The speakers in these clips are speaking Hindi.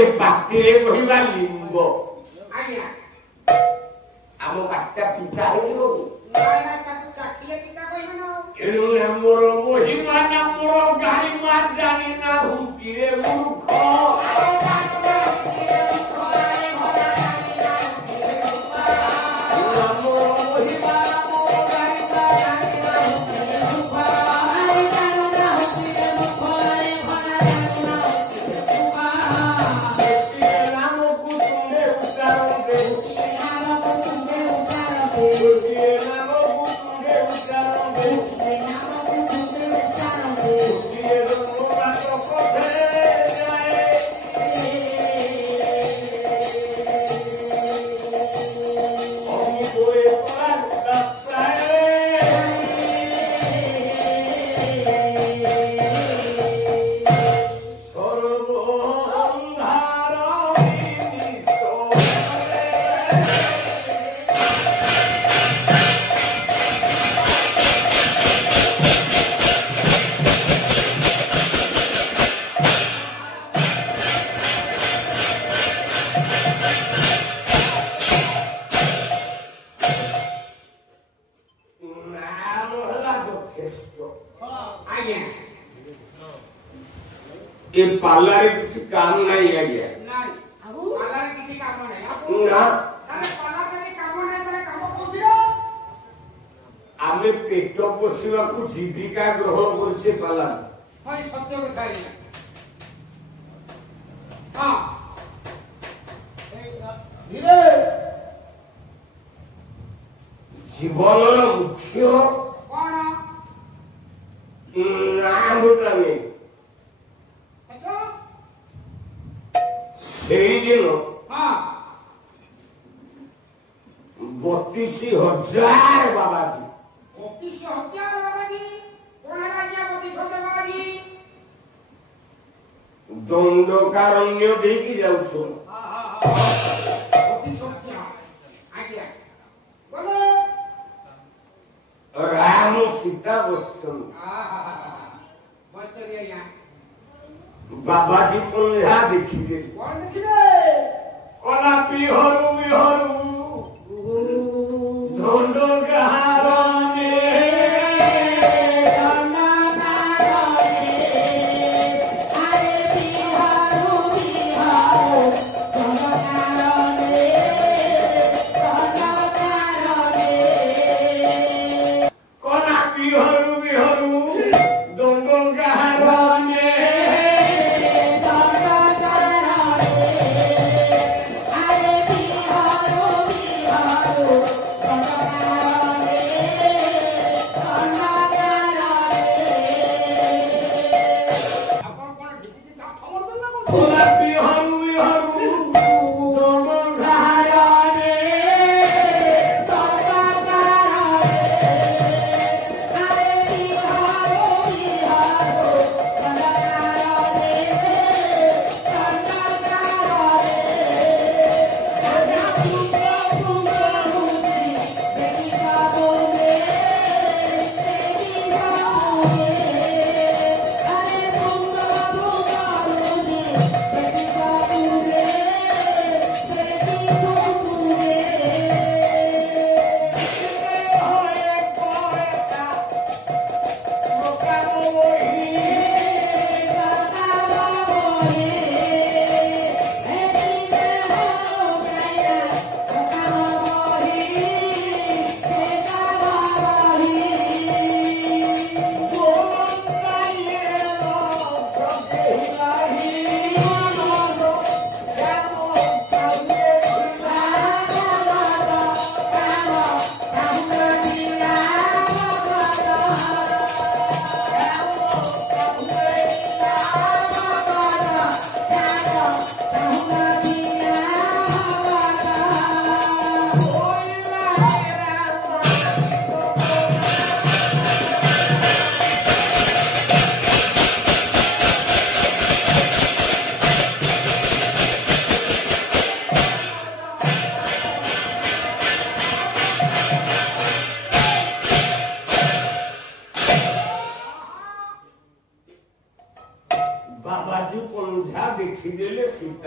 पुणी पातिरे कहवा लिंग आज्ञा आम बाटा पिता हो ना ना ताकू चाकिले पिता कहबनो एणु हमर महिमा नामर गारिमा जानि ना हुतिरे मूर्ख ये पार्लर किसी काम नहीं है ये नहीं अबू पार्लर किसी काम नहीं अबू ना अरे पार्लर में काम नहीं तेरे काम को दियो आमे पेट पोषिवा को जीविका ग्रहण करछे पार्लर भाई सत्य बताई हां धीरे जीवन मुख्य कौन नाम नहीं हाँ 32,000 बाबाजी 32,000 बाबाजी कौन है राजा 32,000 बाबाजी दंडकारण्य देकी जाऊ छो हां हां हां 32,000 आज्ञा बोलो राम सीता वसन हां हां मस्त दिया यहां बाबाजी को यहाँ देखिए कौन देखिए कला बिहरु बिहरु धोंडो गहारने अरे बिहारू बिहारू धोंडो गहारने कला बिहरु बिहरु धोंडो गहारने अरे बिहारू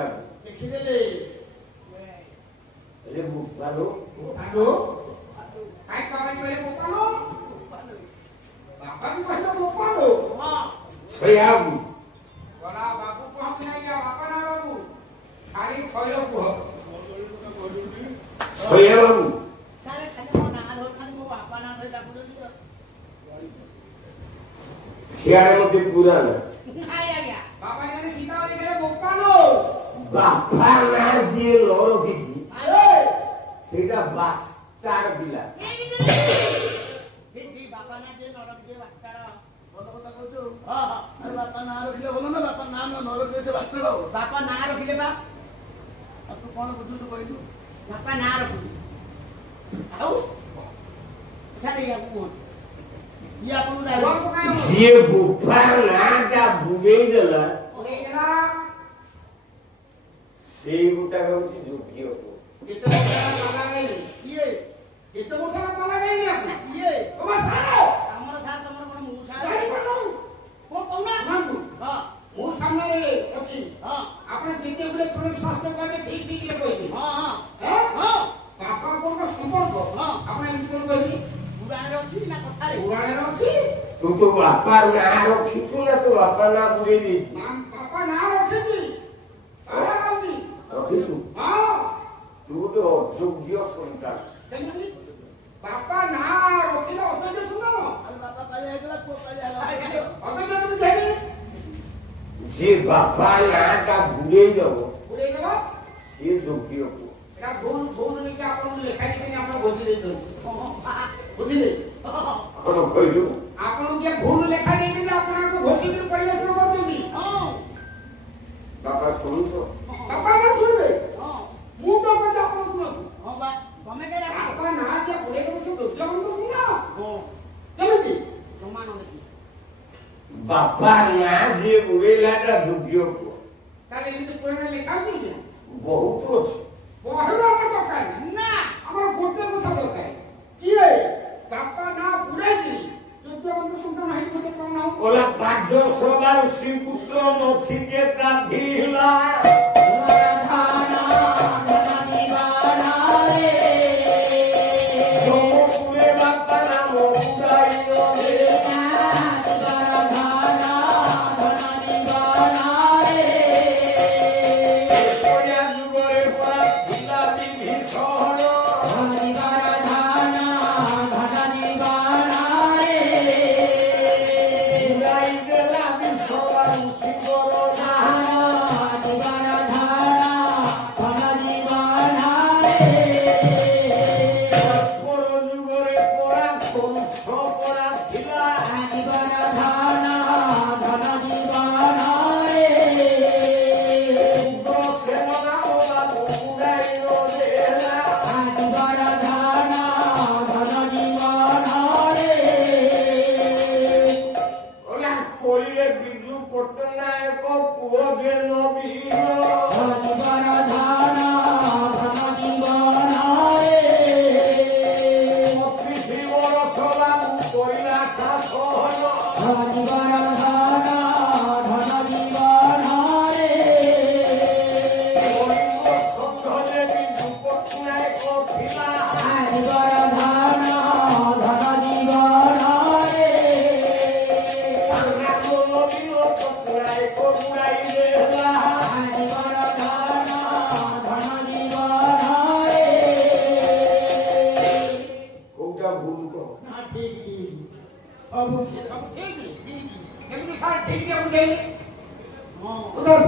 सीता ଦେଖିଦେଲେ अरे बुपालो ହାଲୋ କାଇଁ ବାବା କହିଲେ ବୋପାଲୋ ବାବା ବି କହିଲେ ବୋପାଲୋ ହଁ छयाबू ଗଲା ବାବୁ କହନ୍ତି ନାଇଁ ଯା ବାପା ନା ବାବୁ ଖାଲି ଛୟ କୁହ छयाबू सारे खाली मो ना रो खाली मो बापा ना रे डाकुदे सियार मते पुराना हाय आया ବାବା ଜାने ସୀତା କହିଲେ ବୋପାଲୋ बापा ना जिए लरो किछि ଆରେ सेटा बास्टार बिला दी बापा ना जे नरक जे बास्तार ଭଲ କଥା କହୁଛୁ ହଁ ହଁ ଆରେ ବାପା ନାଁ ରଖିଲେ ଭଲ ନା ବାପା ନାଁ ନ ରଖିଲେ ସେ ବାସ୍ତବ ହବ बापा ना रखिले बा ଆଉ ତୁ କଣ ବୁଝୁଛୁ କହିଲୁ बापा ना रखिले आउ सारे या को ये आपन କଣ दाई ପକାयो जिए बुफा नाटा बुगेई देला ହେଇଗଲା सेई गुटा होची जोगियो को କେତେ ବର୍ଷ ପାଲା ଗଇଲେ ये କେତେ ବର୍ଷ ପାଲା ଗଇଲେ ଆପଣ ये ଓ ବା ସାର हमर साथ तमर कोन मु साथ ଜାଣି ପାରୁ को कहना ନାଙ୍କୁ हां ମୁଁ ସାମ୍ନାରେ ଅଛି हां ଆପଣ ଯେତେ ଗୁଡେ ପୁରୁଷ ଶାସ୍ତ୍ର କହିବେ ଠିକ ଠିକ କହିବେ हां हां ହେ हां ବାପା କୋନ ସମ୍ପର୍କ ହଁ। ଆପଣ ଏମିତି କଣ କହିବେ पुराण रे अछि ना कथा रे ପୁରାଣରେ ଅଛି तू तो बापा ना रखिछु ना तो बापा ना बुगेई देछि ବାପା ନାଁ ରଖିଛି ତାହା ରହୁଛି रखिछु ହଁ तू तो अयोग्य सन्तान କେମିତି ବାପା ନାଁ ରଖିଲେ ଅସହ୍ୟ ଶୁଣ ଆରେ ବାପା ପାଳିଆ ହେଇଗଲା ପୁଅ ପାଳିଆ ହେଲା ଅସହ୍ୟ তুমি ଦେବି जे बापा नाटा बुगेई दबो ଉଡେଇ ଦେବ से जोग्य को এটা ভুল ভুল লিখে ଆପଣଙ୍କୁ ଲେଖା ଦେଇକି ଆପଣ ବୁଝି ଦେଇଛନ୍ତି ବୁଝିଲେ कोन कहलु ଆପଣଙ୍କୁ କିଏ ଭୁଲ ଲେଖା ଦେଇଛନ୍ତି ଆପଣଙ୍କୁ ଘୋଷିକି ପରିବେଷଣ କରୁଛନ୍ତି हां बापा सुनुछो ବାପା ନା ଶୁଣିବେ हां ମୁଁ ତ କହୁଛି ଆପଣ ଶୁଣନ୍ତୁ हां बा तमे के राखो ବାପା ନାଁ ଯେ ଉଡେଇ ଦେବ ସେ ଦୁର୍ଗା ମନ୍ଦିର ଶୁଣ हां କେମିତି प्रमाण देखि बापा ना जे बुगेइलाटा जोग्य को ତାହେଲେ ଏମିତି ପୁରାଣ ଲେଖା ଅଛି କି बहुत अछि ବହିର ଆମର ଦରକାର ना ଆମର ଗୋଟେ କଥା ଦରକାର କିଏ ବାପା ନାଁ ଉଡେଇକି ଦୁର୍ଗା ମନ୍ଦିର ସନ୍ତାନ ହେଇକି ମୋତେ କଣ ନାଁ ओला पाजो सबार श्रीपुत्र नचिकेता धिला राधाना धनी बाणा रे जोमुरे बापा नाम उडाइलो रे राधाना धनी बाणा रे कोया जुगरे परा धिला विभीषण धनी राधाना धनी बाणा रे उडाइ देला विश्वास सिंगर धनी राधाना धनी बाणा रे पर जुगरे परा कंस परा धिला उग्रसेन नाम बाबू उडाइलो देला ओला कोलिले बिजू पट्टनायक पुओ जे नबीन पच्चीस बरस बाबू कइला शासन कलिंग संघले बिजू पट्टनायक थिला नाम नबीन पट्टनायक उडाइ देला कोटा भूल को ସବୁ ଠିକ କେମିତି ସାର୍ ଠିକ ବୁଝେଇଲେ ଉଧର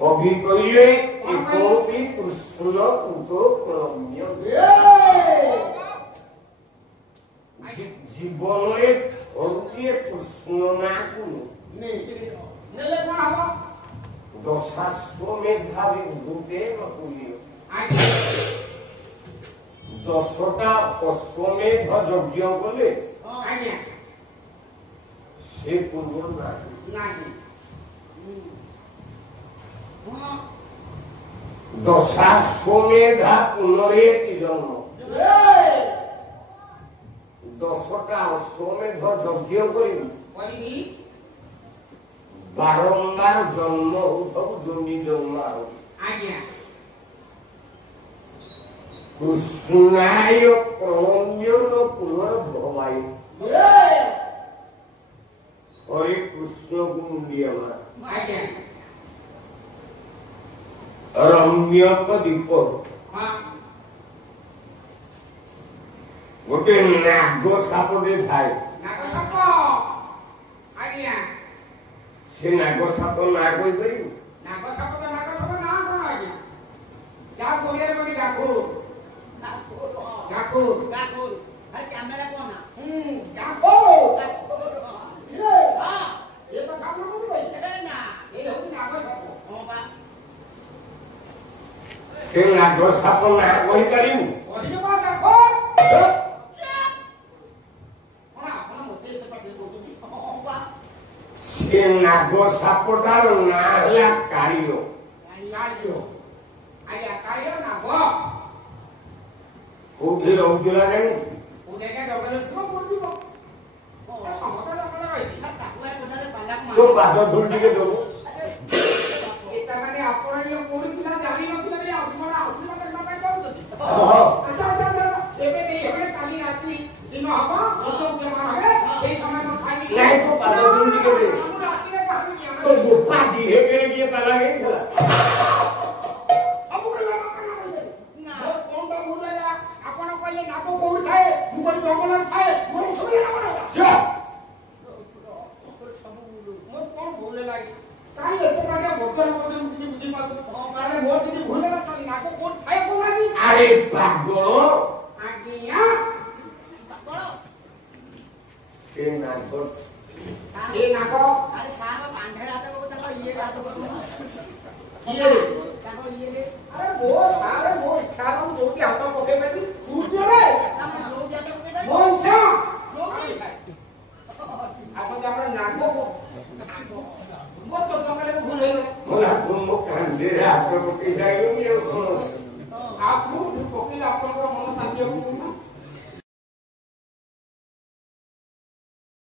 कवि कहिए एकोपि कृष्ण तुतो प्रम्य जीवନରେ ଥରୁଟିଏ କୃଷ୍ଣ ନାଁକୁ ନେଲେ କଣ ହବ ଦଶାଶ୍ୱମେଧାବି ଭୂତେ ନକୁଲ୍ୟ ଆଜ୍ଞା 10ଟା ଅଶ୍ୱମେଧ ଯଜ୍ଞ କଲେ ଆଜ୍ଞା ସେ ପୂର୍ବ ନାହିଁ ନାହିଁ ଦଶାଶ୍ୱମେଧା ପୁନରେତି ଜନ୍ମ 10ଟା ଅଶ୍ୱମେଧ ଯଜ୍ଞ କରି କରିବି ବାରମ୍ବାର ଜନ୍ମ ହଉଥାଉ ଜମି ଜନ୍ମ ଆଉ ଆଜ୍ଞା କୃଷ୍ଣାୟ କ୍ରୌଞ୍ଜନ ପୁନର୍ଭବାୟ ହରେ କୃଷ୍ଣକୁ ମୁଣ୍ଡିଆ ମାର ଆଜ୍ଞା ରମ୍ୟକ ଦୀପ ହଁ ଗୋଟେ ନାଗ ସାପଟେ ଥାଏ ନାଗ ସାପ ଆଜ୍ଞା ସେ ନାଗ ସାପ ନାଁ କହିପାରିବୁ ନାଗ ସାପ ତ ନାଗ ସାପ ନାଁ କଣ ଆଜ୍ଞା ଯାହା କୋରିଆରେ କହନ୍ତି ଗାକୁର ଗାକୁର ଗାକୁର ଆରେ କ୍ୟାମେରା କୋନ ଗାକୁର ଗାକୁର ଇରେ ହଁ ଏ ତ କାମ କରୁଛି ଭାଇ ଏରେ ନା ଏ ହଉଛି ନାଗ ସାପ ହଁ ବା ସେ ନାଗ ସାପ ନାଁ କହିପାରିବୁ କହିଲେ କଣ ଗାକୁର କଣ ଆପଣ ମୋତେ ଏତେ ପାଟି କରୁଛନ୍ତି ହଁ ବା ସେ ନାଗ ସାପଟାର ନାଁ ହେଲା କାଳିଅ କାଳିଅ ଆଜ୍ଞା କାଳିଅ ନାଗ କୋଉଠି ରହୁଥିଲା ଜାଣିଛୁ କୋଉ ଜାଗା ଜଙ୍ଗଲ ଥିବ କୋଉଠି ଥିବ ସମସ୍ତ ଜଙ୍ଗଲ ରହିଛି ତାକୁ ପଦାରେ ପାଲାକୁ ତୋ ପାଦ ଧୂଳି ଟିକେ ଦବୁ ଏଟା ମାନେ ଆପଣ ଇଏ କୋଉଠି ଥିଲା ଜାଣିନଥିଲେ ବୋଲି ଆପଣ ଆଉଥରେ କରିବା ପାଇଁ କରୁଛନ୍ତି ଓହୋ। ଆଚ୍ଛା ଆଚ୍ଛା ଆଚ୍ଛା ଏବେ ନେଇ ହେବେ କାଲି ରାତ୍ରି ଦିନ ହବ ଉଦ୍ୟମାନ ହେବେ ସେଇ ସମୟ ଖାଇବି ନାଇଁ ତୋ ପାଦ ଧୂଳି ଟିକେ ଦେ ମୁଁ ରାତିରେ କାହାକୁ ତୋ ଗୋପା ଦିହେ କେରେ କିଏ ପାଲା ହେଇଥିଲା ସବୁ କହିଲେ ଆପଣ କଣ କହିଲେ ନା ମୋର କଣଟା ଭୁଲ ହେଲା ଆପଣ କହିଲେ ନାଗ କୋଉଠି ଥାଏ ମୁଁ କହିଲି ଜଙ୍ଗଲରେ ଥାଏ ମୋର ସୁବିଧା କଣ ହେଲା ଯା। ମୋର କଣ ଭୁଲ ହେଲା କାହିଁ ଏତେ ବାଟ ବର୍ତ୍ତମାନ ମଧ୍ୟ ମୁଁ କିଛି ବୁଝିପାରୁନି ତାହେଲେ ମୋର କିଛି ଭୁଲ ହେଲା ତାହେଲେ ନାଗ କୋଉଠି ଥାଏ କହୁନାହାନ୍ତି ଆରେ ପାଗଳ ଆଜ୍ଞା ପାଗଳ ସେ ନାଗ ଏ ନାଗ ଆରେ ସାର ପାଣ୍ଢେରା ହାତ କବୁ ତାଙ୍କ ଇଏ ହାତ କବୁ କିଏ ତାଙ୍କ ଇଏ ଆରେ ମୋ ସାରେ ମୋ ଇଚ୍ଛା ମୁଁ ଯୋଉଠି ହାତ ପକେଇ ପାରିବି ସୂର୍ଯ୍ୟରେ ତାଙ୍କ ଯୋଉ ହାତ ପକେଇ ମୋ ଇଚ୍ଛା ଯୋଉଠି ଆସନ୍ତୁ ଆମର ନାଗ ମୋର ତ ଜଙ୍ଗଲରେ ଭୁଲ ହେଇଗଲା ମୋ କାନ୍ଦିରେ ହାତ ପକେଇ ସାରିଲୁଣି ଆଉ କଣ ଆପଣ